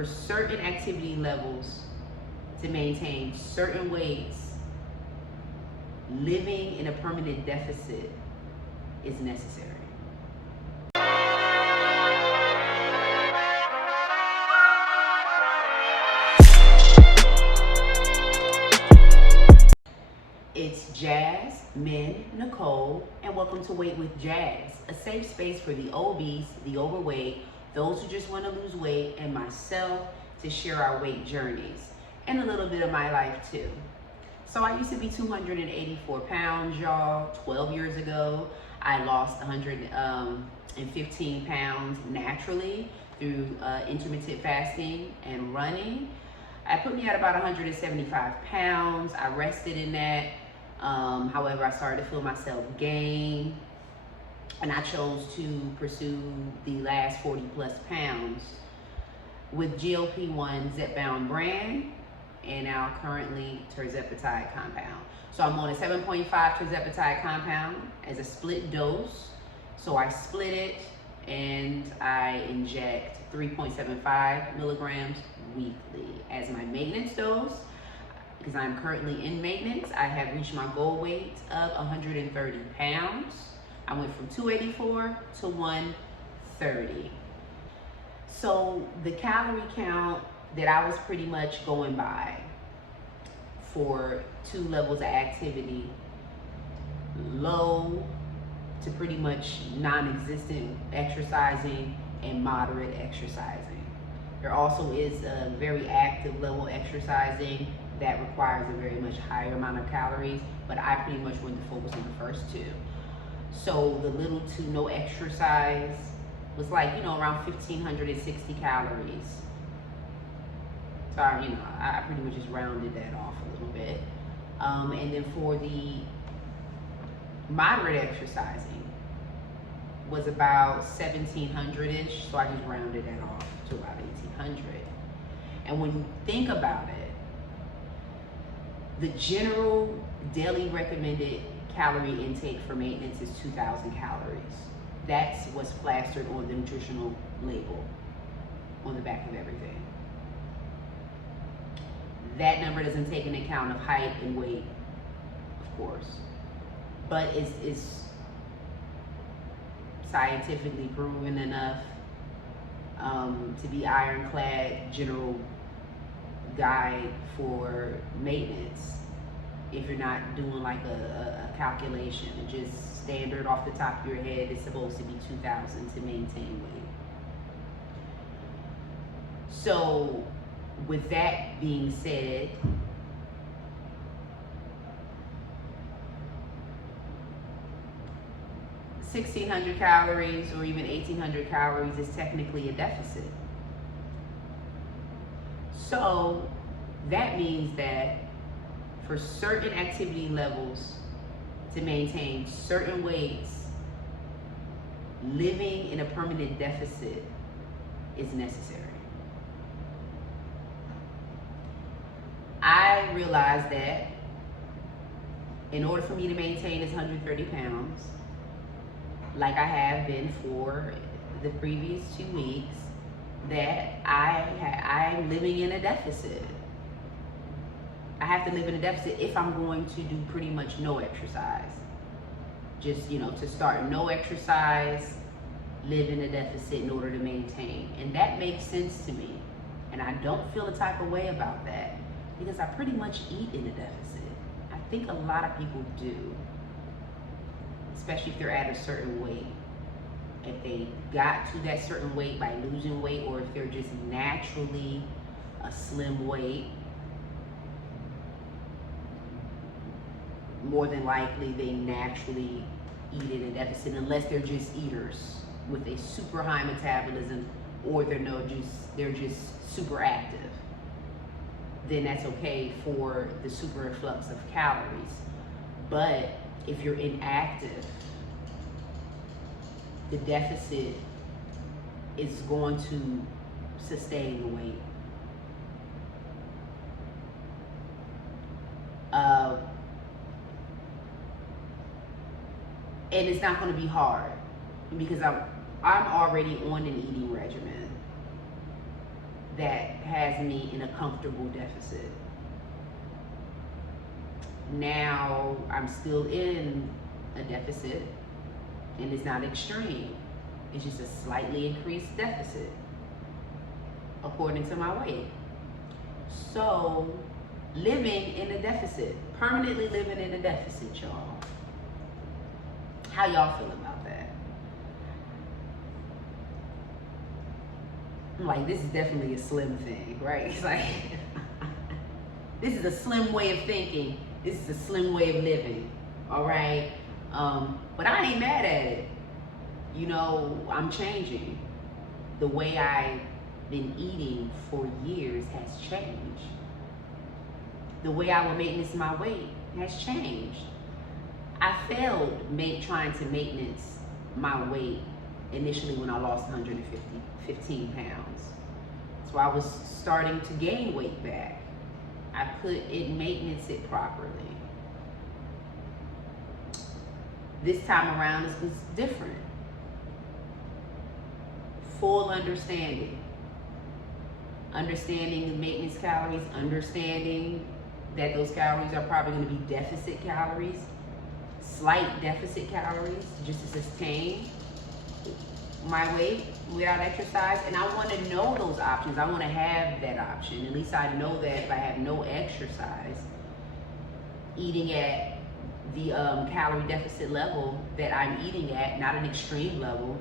for certain activity levels to maintain certain weights, living in a permanent deficit is necessary. It's Jasmine Nicole, and welcome to Weight with Jazz, a safe space for the obese, the overweight, those who just want to lose weight, and myself to share our weight journeys and a little bit of my life too. So I used to be 284 pounds, y'all. 12 years ago, I lost 115 pounds naturally through intermittent fasting and running. That put me at about 175 pounds. I rested in that. However, I started to feel myself gain, and I chose to pursue the last 40 plus pounds with GLP-1 Zepbound brand, and now currently Tirzepatide compound. So I'm on a 7.5 Tirzepatide compound as a split dose. So I split it and I inject 3.75 milligrams weekly as my maintenance dose. Because I'm currently in maintenance, I have reached my goal weight of 130 pounds. I went from 284 to 130. So the calorie count that I was pretty much going by for 2 levels of activity, low to pretty much non-existent exercising and moderate exercising. There also is a very active level exercising that requires a very much higher amount of calories, but I pretty much went to focus on the first 2. So the little to no exercise was like, around 1,560 calories. So I pretty much just rounded that off a little bit. And then for the moderate exercising was about 1,700-ish, so I just rounded that off to about 1,800. And when you think about it, the general daily recommended calorie intake for maintenance is 2,000 calories. That's what's plastered on the nutritional label on the back of everything. That number doesn't take into account of height and weight, of course, but it's scientifically proven enough to be ironclad general guide for maintenance. If you're not doing like a calculation, just standard off the top of your head, it's supposed to be 2,000 to maintain weight. So with that being said, $1,600 calories or even 1,800 calories is technically a deficit. So that means that for certain activity levels to maintain certain weights, living in a permanent deficit is necessary. I realized that in order for me to maintain this 130 pounds, like I have been for the previous 2 weeks, that I'm living in a deficit. I have to live in a deficit if I'm going to do pretty much no exercise. Just, to start no exercise, live in a deficit in order to maintain. And that makes sense to me. And I don't feel a type of way about that because I pretty much eat in a deficit. I think a lot of people do, especially if they're at a certain weight. If they got to that certain weight by losing weight, or if they're just naturally a slim weight, more than likely they naturally eat in a deficit, unless they're just eaters with a super high metabolism, or they're just super active. Then that's okay for the super influx of calories. But if you're inactive, the deficit is going to sustain the weight. And it's not going to be hard because I'm already on an eating regimen that has me in a comfortable deficit. Now I'm still in a deficit, and it's not extreme. It's just a slightly increased deficit according to my weight. So living in a deficit, permanently living in a deficit, y'all. How y'all feel about that? Like, this is definitely a slim thing, right? It's like, this is a slim way of thinking. This is a slim way of living, all right? But I ain't mad at it. You know, I'm changing. The way I've been eating for years has changed. The way I will maintenance my weight has changed. I failed trying to maintenance my weight initially when I lost 15 pounds. So I was starting to gain weight back. I couldn't maintenance it properly. This time around, it was different. Full understanding. Understanding the maintenance calories, understanding that those calories are probably going to be deficit calories, slight deficit calories, just to sustain my weight without exercise. And I want to know those options. I want to have that option. At least I know that if I have no exercise, eating at the calorie deficit level that I'm eating at, not an extreme level,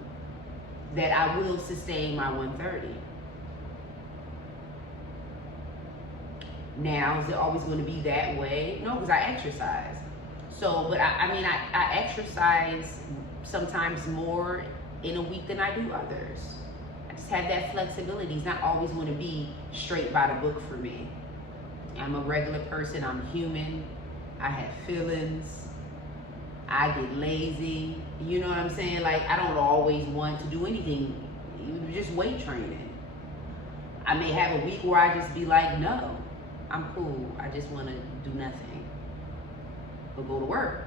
that I will sustain my 130. Now, is it always going to be that way? No, because I exercise. So, but I exercise sometimes more in a week than I do others. I just have that flexibility. It's not always going to be straight by the book for me. I'm a regular person. I'm human. I have feelings. I get lazy. You know what I'm saying? Like, I don't always want to do anything, just weight training. I may have a week where I just be like, no, I'm cool. I just want to do nothing but go to work.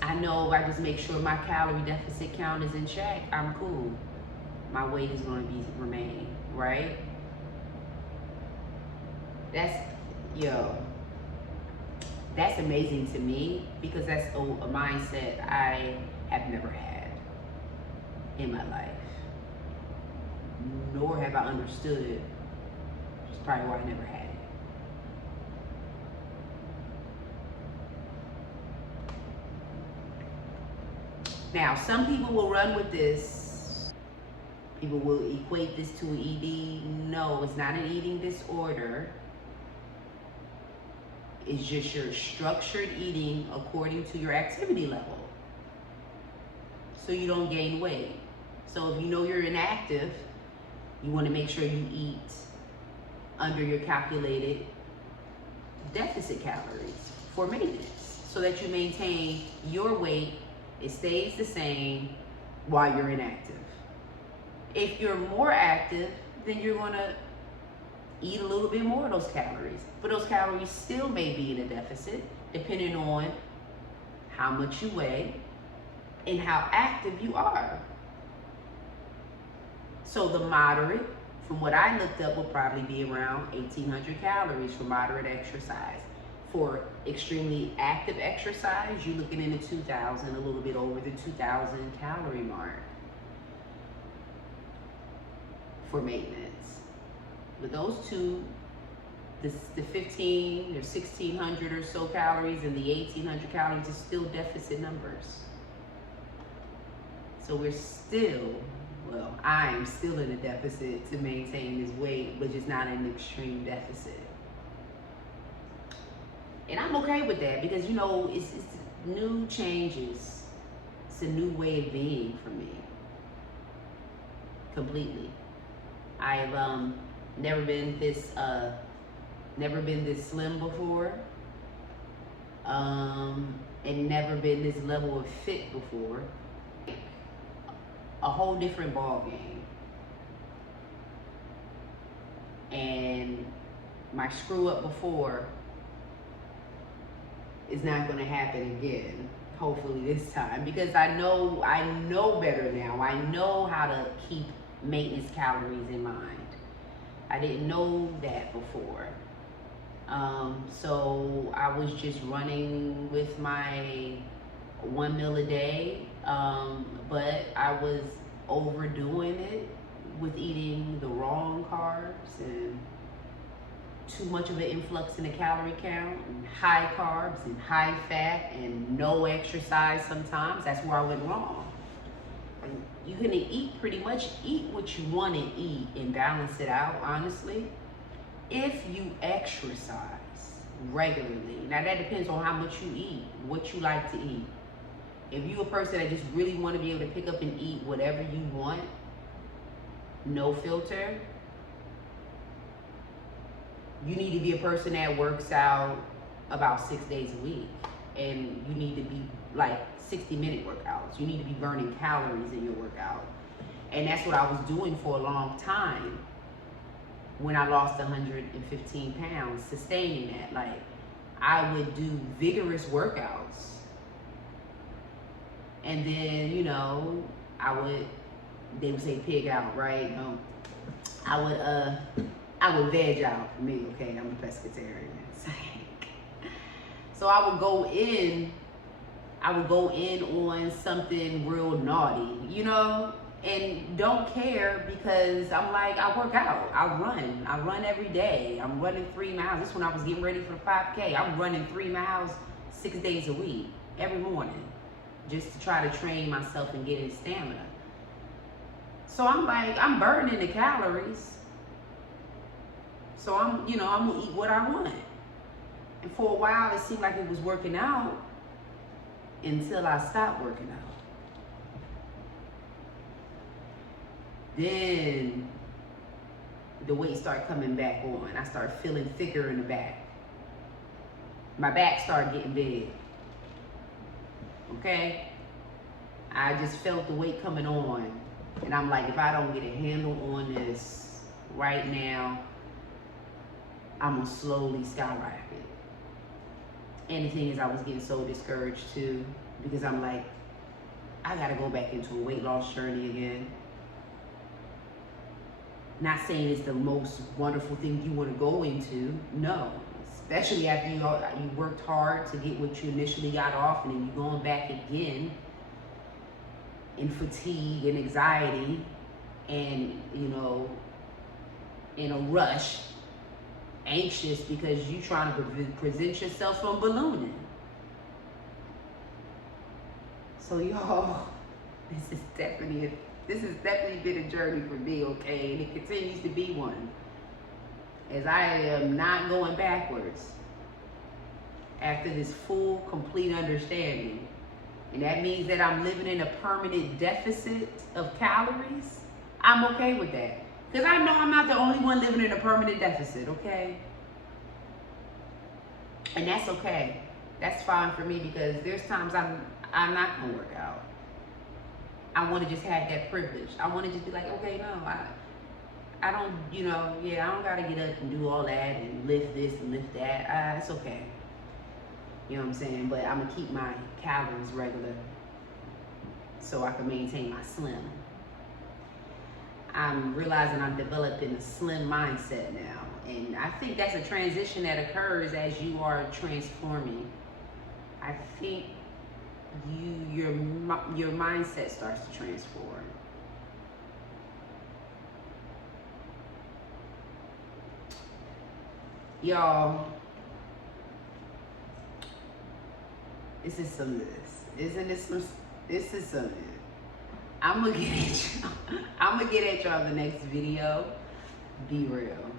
I know if I just make sure my calorie deficit count is in check, I'm cool. My weight is going to remain, right? That's amazing to me, because that's a mindset I have never had in my life. Nor have I understood it. It's probably why I never had it. Now, some people will run with this. People will equate this to an ED. No, it's not an eating disorder. It's just your structured eating according to your activity level, so you don't gain weight. So if you know you're inactive, you want to make sure you eat under your calculated deficit calories for maintenance, so that you maintain your weight. It stays the same while you're inactive. If you're more active, then you're going to eat a little bit more of those calories. But those calories still may be in a deficit, depending on how much you weigh and how active you are. So the moderate, from what I looked up, will probably be around 1,800 calories for moderate exercise. For extremely active exercise, you're looking in the 2,000, a little bit over the 2,000 calorie mark for maintenance. But those two, the 1,500 or 1,600 or so calories and the 1,800 calories is still deficit numbers. So we're still, well, I'm still in a deficit to maintain this weight, but just not in an extreme deficit. And I'm okay with that, because, you know, it's new changes. It's a new way of being for me. Completely. I've never been this slim before, and never been this level of fit before. A whole different ball game. And my screw up before is not going to happen again, hopefully this time, because I know better now. I know how to keep maintenance calories in mind. I didn't know that before. So I was just running with my 1 meal a day, but I was overdoing it with eating the wrong carbs and too much of an influx in the calorie count, and high carbs and high fat and no exercise sometimes. That's where I went wrong. You're gonna pretty much eat what you want to eat and balance it out, honestly, if you exercise regularly. Now that depends on how much you eat, what you like to eat. If you're a person that just really want to be able to pick up and eat whatever you want, no filter, you need to be a person that works out about 6 days a week. And you need to be like 60-minute workouts. You need to be burning calories in your workout. And that's what I was doing for a long time when I lost 115 pounds, sustaining that. Like, I would do vigorous workouts. And then, you know, they would say pig out, right? I would veg out for me, okay? I'm a pescatarian. So I would go in on something real naughty, you know, and don't care because I'm like, I work out, I run every day. I'm running 3 miles. This is when I was getting ready for the 5K. I'm running 3 miles 6 days a week, every morning, just to try to train myself and get in stamina. So I'm like, I'm burning the calories. So I'm gonna eat what I want. And for a while, it seemed like it was working out until I stopped working out. Then the weight started coming back on. I started feeling thicker in the back. My back started getting big. Okay? I just felt the weight coming on. And I'm like, if I don't get a handle on this right now, I'm gonna slowly skyrocket. And the thing is, I was getting so discouraged too, because I'm like, I gotta go back into a weight loss journey again. Not saying it's the most wonderful thing you wanna go into, no. Especially after you worked hard to get what you initially got off, and then you're going back again in fatigue and anxiety and, you know, in a rush, anxious because you trying to present yourself from ballooning. So y'all, this has definitely been a journey for me, okay? And it continues to be one, as I am not going backwards after this full, complete understanding. And that means that I'm living in a permanent deficit of calories. I'm okay with that. Because I know I'm not the only one living in a permanent deficit, okay? And that's okay. That's fine for me, because there's times I'm not gonna work out. I want to just have that privilege. I want to just be like, okay, no, I don't, I don't gotta get up and do all that and lift this and lift that. It's okay. You know what I'm saying? But I'm gonna keep my calories regular so I can maintain my slim. I'm realizing I'm developing a slim mindset now. And I think that's a transition that occurs as you are transforming. I think your mindset starts to transform. Y'all, this is some of this. Isn't this some? This is some of it. I'm gonna get at y'all in the next video. Be real.